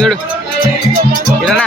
చూడు. ఇలానా?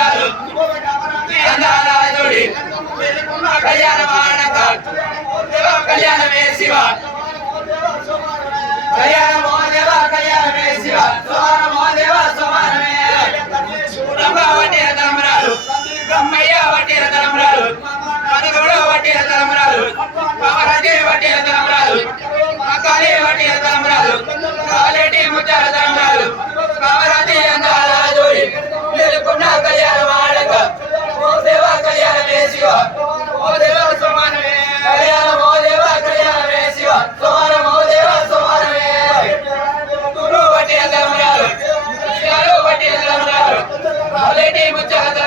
అందారాజుడి కళ్యాణ మానక దేవ కళ్యాణమే శివ. కళ్యాణ మోదేవ కళ్యాణమే Shiva. Somara కాలేటి ముచ్చాల తలమరాలు కావర name of Jada.